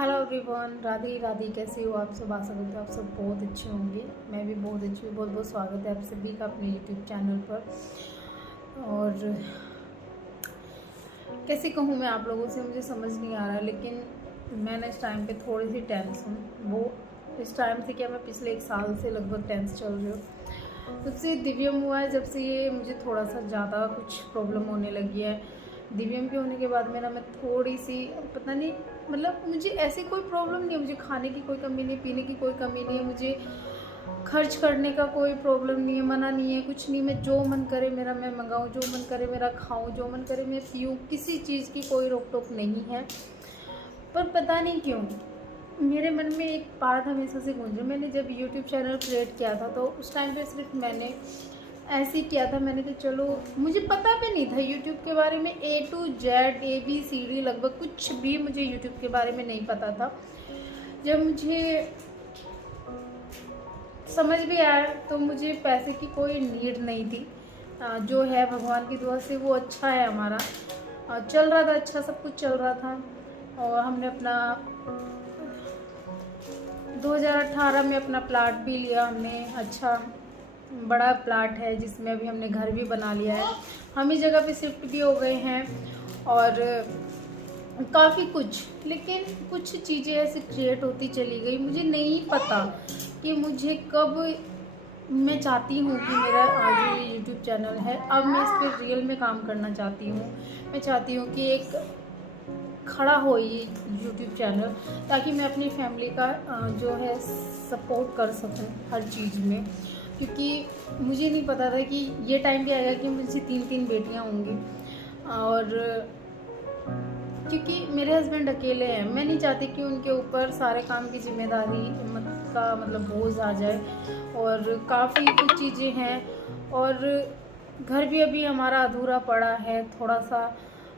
Hello everyone, Radhe Radhe. कैसे हो आप सब? आशा करते हो आप सब बहुत अच्छे होंगे। मैं भी बहुत अच्छी हूँ। बहुत बहुत स्वागत है आप सभी का अपने यूट्यूब चैनल पर। और कैसे कहूँ मैं आप लोगों से, मुझे समझ नहीं आ रहा, लेकिन मैंने इस टाइम पे थोड़ी सी टेंशन, वो इस टाइम से क्या, मैं पिछले 1 साल से लगभग टेंस चल रही हूँ। जब से दिव्यम हुआ है, जब से ये मुझे थोड़ा सा ज़्यादा कुछ प्रॉब्लम होने लगी है। दिव्यम के होने के बाद में ना, मैं थोड़ी सी, पता नहीं, मतलब मुझे ऐसी कोई प्रॉब्लम नहीं है। मुझे खाने की कोई कमी नहीं, पीने की कोई कमी नहीं है, मुझे खर्च करने का कोई प्रॉब्लम नहीं है, मना नहीं है, कुछ नहीं। मैं जो मन करे मेरा मैं मंगाऊँ, जो मन करे मेरा खाऊँ, जो मन करे मैं पीऊँ, किसी चीज़ की कोई रोक टोक नहीं है। पर पता नहीं क्यों मेरे मन में एक बात हमेशा से गूंज रही। मैंने जब यूट्यूब चैनल क्रिएट किया था तो उस टाइम पे सिर्फ मैंने ऐसे ही किया था। मैंने कहा चलो, मुझे पता भी नहीं था यूट्यूब के बारे में, A to Z ABCD लगभग कुछ भी मुझे यूट्यूब के बारे में नहीं पता था। जब मुझे समझ भी आया तो मुझे पैसे की कोई नीड नहीं थी। जो है भगवान की दुआ से वो अच्छा है हमारा। चल रहा था, अच्छा सब कुछ चल रहा था। और हमने अपना 2018 में अपना प्लाट भी लिया हमने। अच्छा बड़ा प्लाट है जिसमें अभी हमने घर भी बना लिया है। हम इस जगह पे शिफ्ट भी हो गए हैं और काफ़ी कुछ, लेकिन कुछ चीज़ें ऐसे क्रिएट होती चली गई। मुझे नहीं पता कि मुझे कब, मैं चाहती हूँ कि मेरा जो ये यूट्यूब चैनल है, अब मैं इस पर रियल में काम करना चाहती हूँ। मैं चाहती हूँ कि एक खड़ा हो ये यूट्यूब चैनल, ताकि मैं अपनी फैमिली का जो है सपोर्ट कर सकूं हर चीज़ में। क्योंकि मुझे नहीं पता था कि ये टाइम भी आएगा कि मुझे 3 बेटियां होंगी। और क्योंकि मेरे हस्बैंड अकेले हैं, मैं नहीं चाहती कि उनके ऊपर सारे काम की जिम्मेदारी का मतलब बोझ आ जाए। और काफ़ी कुछ चीज़ें हैं और घर भी अभी हमारा अधूरा पड़ा है थोड़ा सा।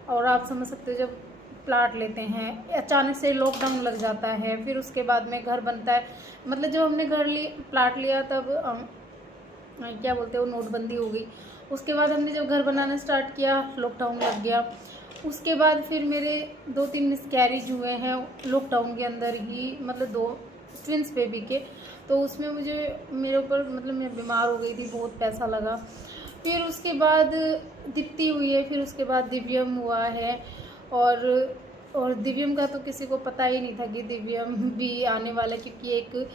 और आप समझ सकते हो, जब प्लाट लेते हैं अचानक से लॉकडाउन लग जाता है, फिर उसके बाद में घर बनता है। मतलब जब हमने प्लाट लिया तब क्या बोलते हैं वो, नोटबंदी हो गई। उसके बाद हमने जब घर बनाना स्टार्ट किया, लॉकडाउन लग गया। उसके बाद फिर मेरे 2-3 मिसकैरेज हुए हैं लॉकडाउन के अंदर ही, मतलब 2 ट्विंस बेबी के। तो उसमें मुझे, मेरे ऊपर मतलब मैं बीमार हो गई थी, बहुत पैसा लगा। फिर उसके बाद दीप्ति हुई है, फिर उसके बाद दिव्यम हुआ है। और दिव्यम का तो किसी को पता ही नहीं था कि दिव्यम भी आने वाला है, क्योंकि एक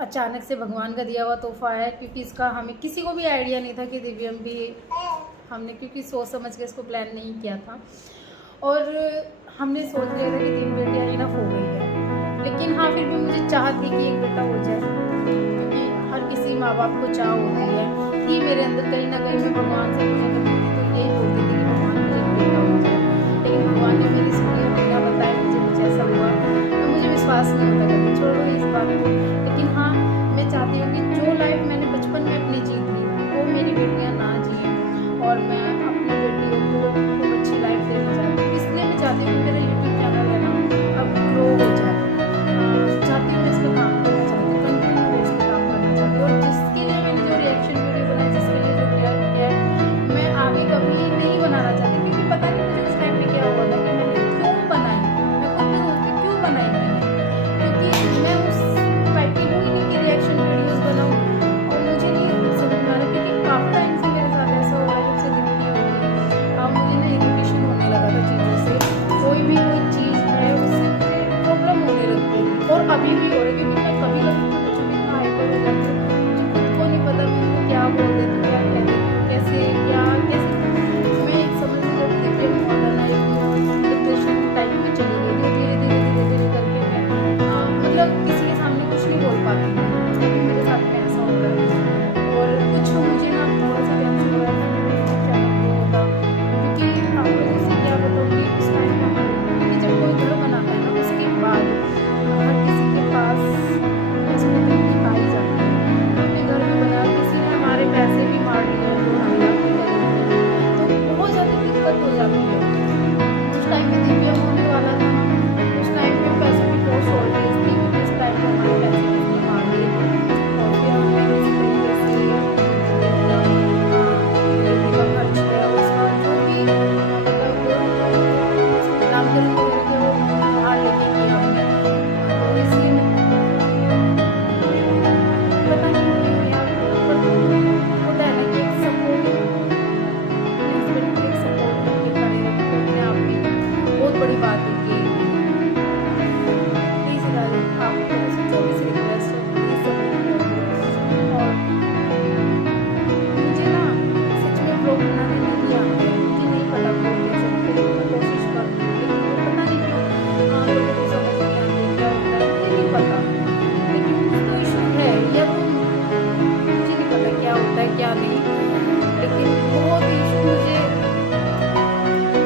अचानक से भगवान का दिया हुआ तोहफा है। क्योंकि इसका हमें किसी को भी आइडिया नहीं था कि दिव्यम भी, हमने क्योंकि सोच समझ के इसको प्लान नहीं किया था। और हमने सोच लिया था कि 3 बेटियाँ इनफ हो गई है। लेकिन हाँ, फिर भी मुझे चाह थी कि एक बेटा हो जाए, क्योंकि हर किसी माँ बाप को चाह होती है कि मेरे अंदर कहीं ना कहीं मैं भगवान से पूजा करती थी तो यही बोलती थी